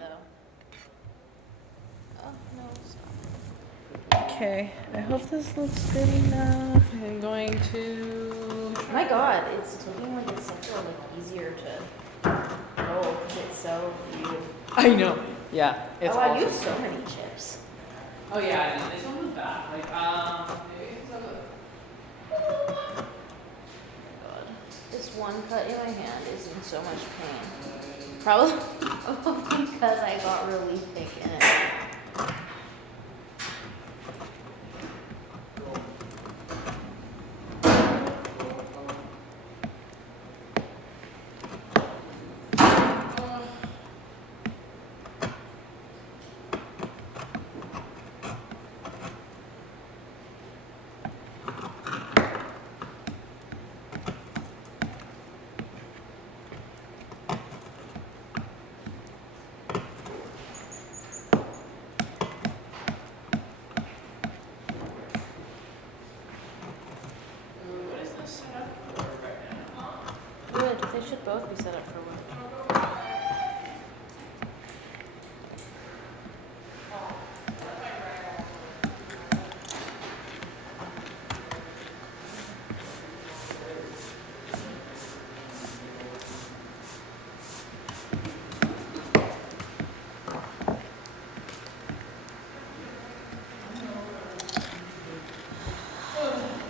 though. Oh, no, stop. Okay, I hope this looks good enough. I'm going to... Oh my god, it's looking like it's such a, like, easier to roll because it's so few. I know. Yeah, it's wow, awesome. you have so many chips. Oh yeah, I know. This one was bad. Like, maybe it's not God. This one cut in my hand is in so much pain. Probably because I got really thick in it. Good, they should both be set up for work.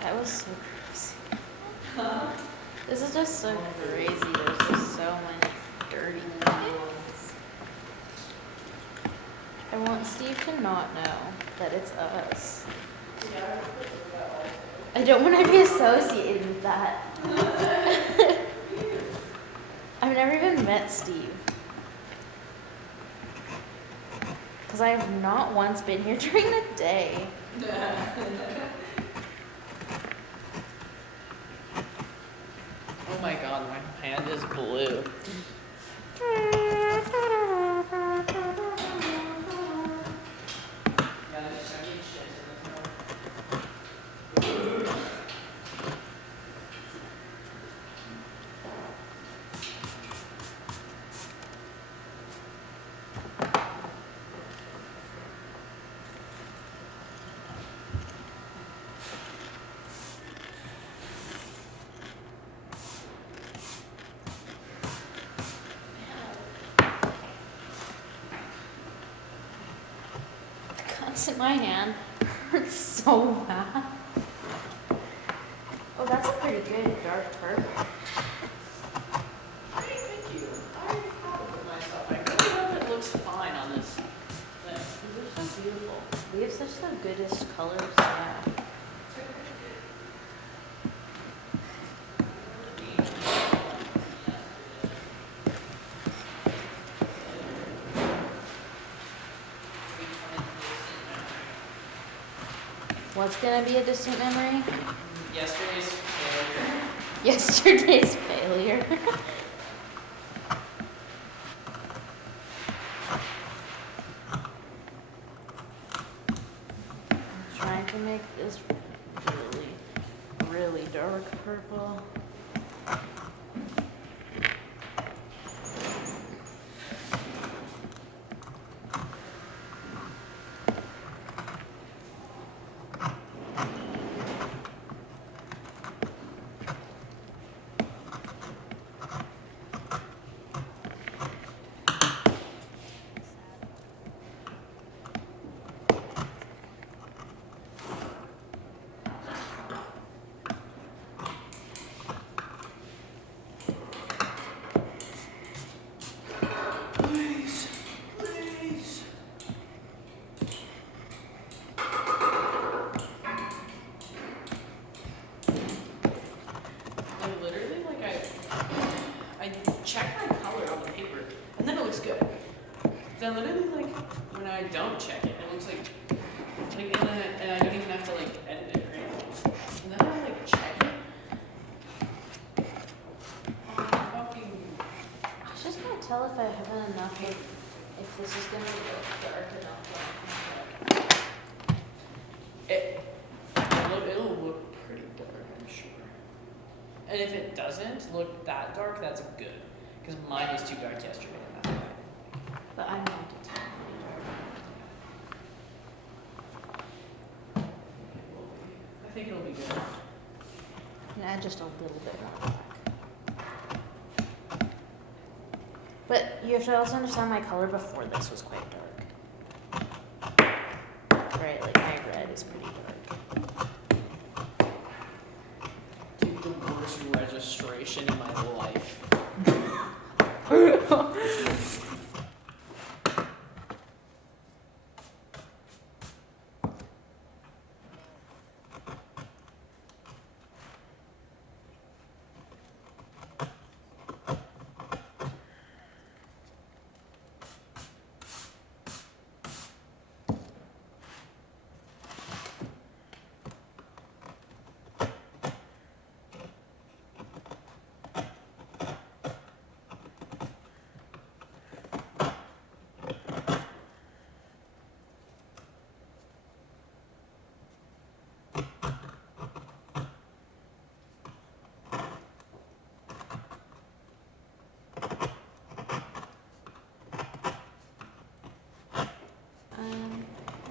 That was so crazy. This is just so crazy. There's just so many dirty things. I want Steve to not know that it's us. I don't want to be associated with that. I've never even met Steve. Because I have not once been here during the day. Oh my god, my hand is blue. In my hand hurts so bad. Oh, that's a pretty good dark purple. Thank you. I have it with myself. I really hope it looks fine on this thing. These are so beautiful. We have such the goodest colors. Yeah. What's gonna be a distant memory? Yesterday's failure. Yesterday's failure. I'm trying to make this really, really dark purple. Then literally, like, when I don't check it, it looks like and I don't even have to, like, edit it or anything. And then I, like, check it. Oh, fucking... I was just gonna tell if I have enough, if this is gonna be dark enough. It'll look pretty dark, I'm sure. And if it doesn't look that dark, that's good. Because mine was too dark yesterday. But I want it to be I think it'll be good. and add just a little bit more black. But you have to also understand my color before this was quite dark. Right, like my red is pretty dark. Dude, the worst registration in my life.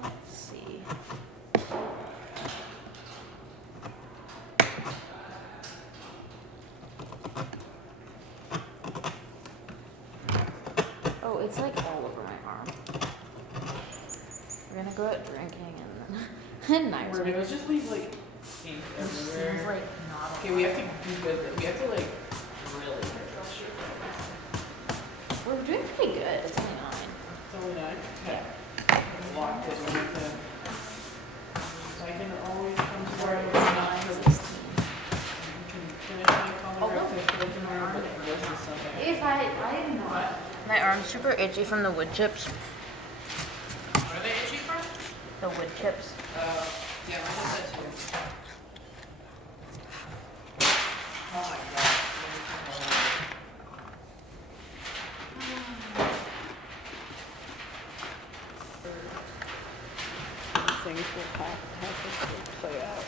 Let's see. Oh, it's like all over my arm. We're gonna go out drinking and then We're gonna just leave like ink everywhere. seems like not Okay, we have to do good. We have to like really brush it. We're doing pretty good. It's only 9. It's only 9. Okay. Locked in with it. I can always come to work. It's not for this. You can finish my comic for tomorrow, but this is something. If I am not. My arm's super itchy from the wood chips. Where are they itchy from? The wood chips. Yeah, mine does that too. Oh my god. Things will have to play out.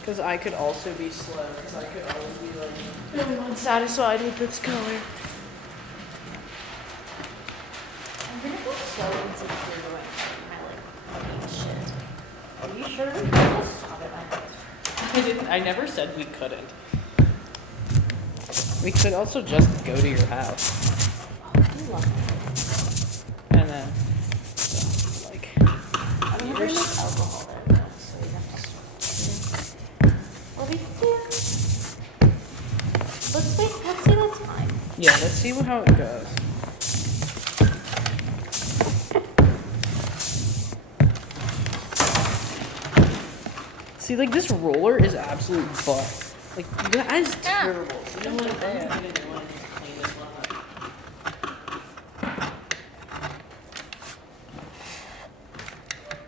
Because I could also be slow, because I could always be like, everyone's satisfied with this color. I'm gonna go so insecure going my like shit. Are you sure? Just stop it. I never said we couldn't. We could also just go to your house. You love me. And then, so, like, I don't have very much alcohol there, though, so you have to stop. What do we do? Let's see the time. yeah, let's see how it goes. See, like, this roller is absolute butt. Like, that is terrible. You know what? I'm gonna do one to clean this one up.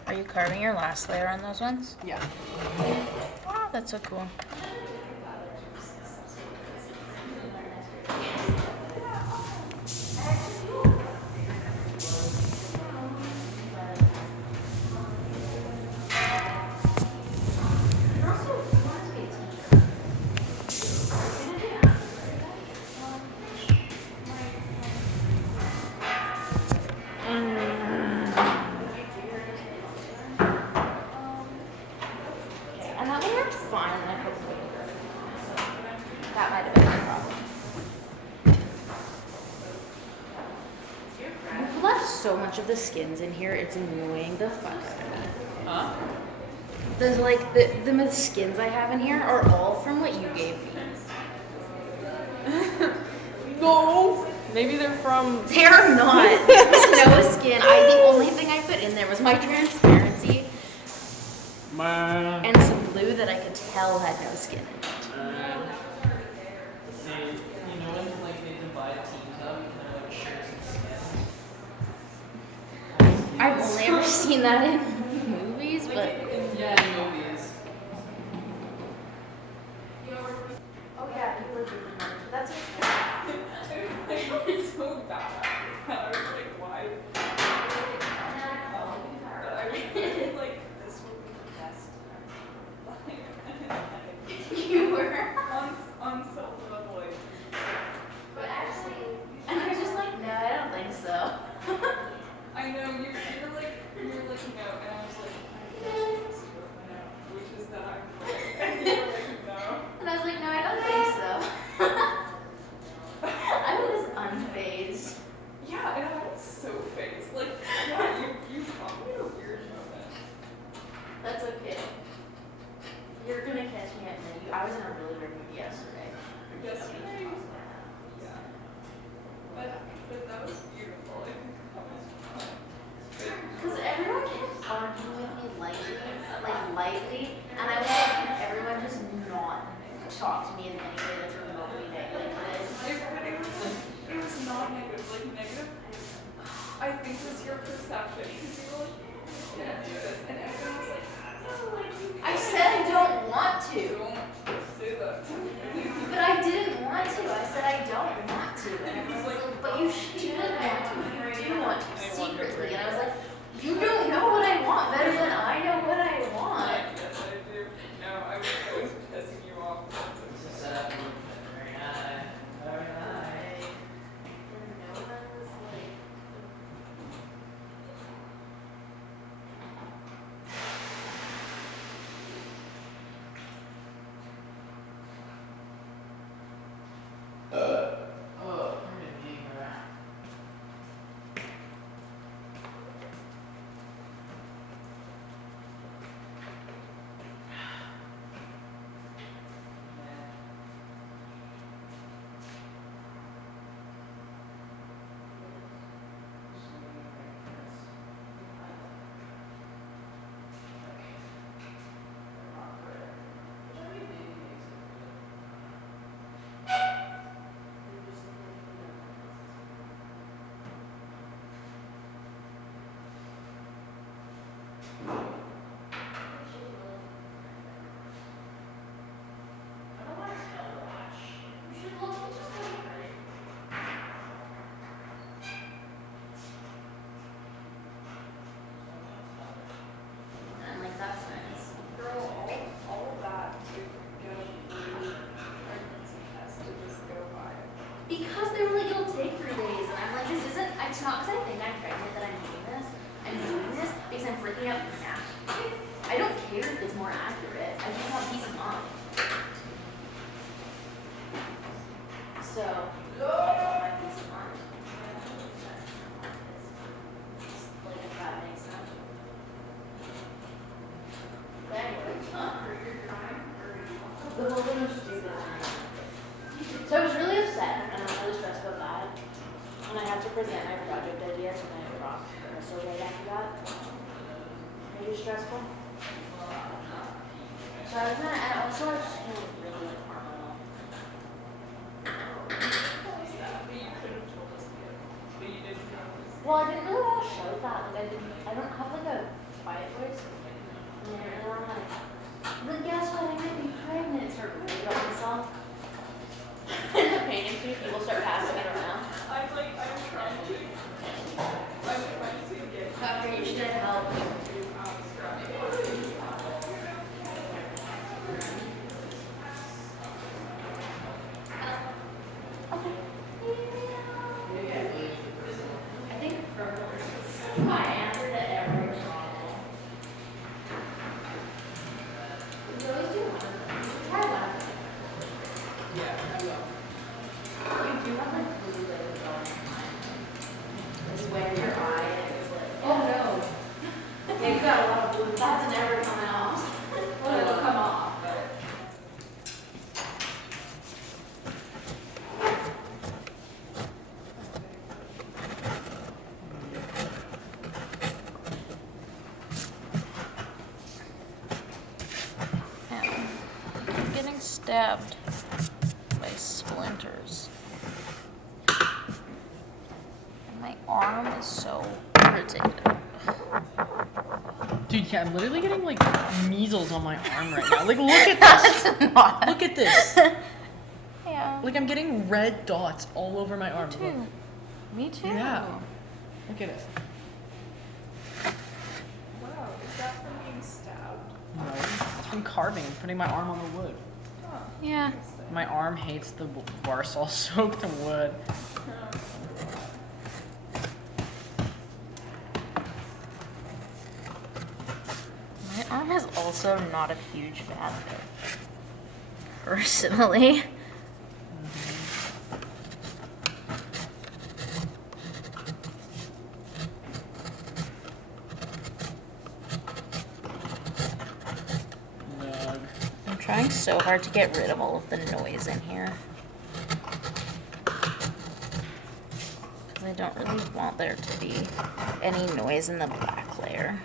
Are you carving your last layer on those ones? Yeah. Wow, that's so cool. And that one worked fine, and I hope that might have been the problem. We've left so much of the skins in here, it's annoying the fuck out of me. Huh? There's like, the skins I have in here are all from what you gave me. No! Maybe they're from... They're not. There was no skin. The only thing I put in there was my transparency and some glue that I could tell had no skin in it. You know when like they divide teams up, kind of like shirts and skins? I've only ever seen that in movies, but... Yeah, in movies. Oh yeah, you were doing that. That's okay. It's so bad. I was like, why? But I really like this would be the best. You were. On Silver the Void. But actually, and I was just like, no, I don't think so. okay. You're gonna catch me at midnight. I was in a really weird mood yesterday. Yesterday? Yeah. But that was beautiful. Because everyone kept arguing with me lightly, and I was like, can everyone just not talk to me in any way that's remotely negative? It was not negative, like negative. I think was your perception because you were like, yeah, do this, and everyone was like, oh, like you I said I don't want to, don't say that. but I didn't want to. I said I don't want to, and everyone was like, but you should want to. You do want to secretly, and I was like, you don't know what I want better than I know what I want. Yes, I do. No, I was pissing you off. And like that's nice. Girl, all of that to go through pregnancy test to just go by. Because they were like, it'll take 3 days, and I'm like, this isn't. It's not because I think I'm pregnant that I'm doing this. I'm doing this because I'm freaking out now. I don't care if it's more accurate. I just want peace of mind. So, I want my peace of mind. Like, if that makes sense. But anyway, the whole thing was stupid. So I was really upset, and I was really stressed about that. And I had to present my project ideas when I dropped the survey after that. Maybe stressful. So I was gonna, and also I was just feeling really like hormonal. But you could have told us the other. But you didn't tell us. Well, I didn't really want to show that. Like I don't have like a quiet voice. And I really want to like, but guess what? I might be pregnant. Start really about myself. In the painting suit, people start passing it around. I'm trying to get Okay, you should help. I think I answered it every problem. You always do one of them. You should try one of them. Yeah, I will. You do have like blue lips going on. It's where your eye is like, oh no. Yeah, you got a lot of blue. That's never coming off. Well, it'll come off. I'm getting stabbed by splinters. My arm is so irritated. Dude, yeah, I'm literally getting like measles on my arm right now. Like, look at this. That's not. Look at this. Yeah. Like, I'm getting red dots all over my arm. Me Look. too. Me too. Yeah. Look at it. Wow, is that from being stabbed? No, it's from carving and putting my arm on the wood. Huh. Yeah. Interesting. My arm hates the Varsol soaked wood. My arm is also not a huge fan of it. Personally. Trying so hard to get rid of all of the noise in here. Because I don't really want there to be any noise in the black layer.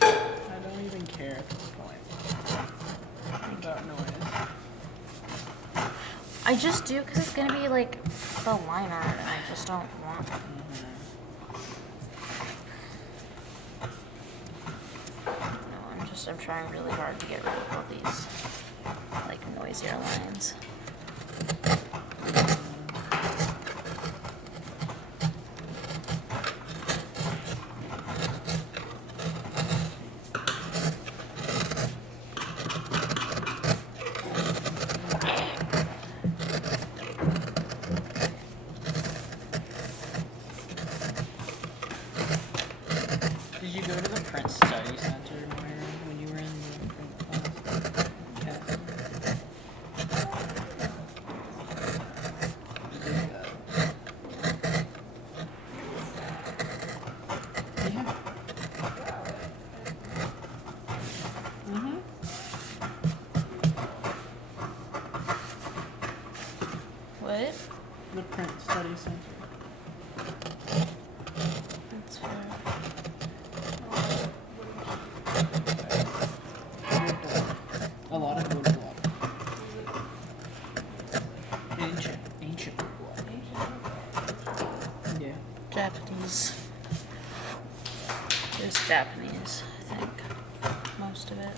I don't even care at this point about noise. I just do because it's gonna be like the line art, and I just don't want. No, I'm trying really hard to get rid of all these like noisier lines. Did you go to the Print Study Center, Myra, when you were in the print class? Yeah. Yeah. Mm-hmm. What? The Print Study Center. That's fair. A lot of wood block. Ancient wood block. Yeah. Japanese. It was Japanese, I think. Most of it.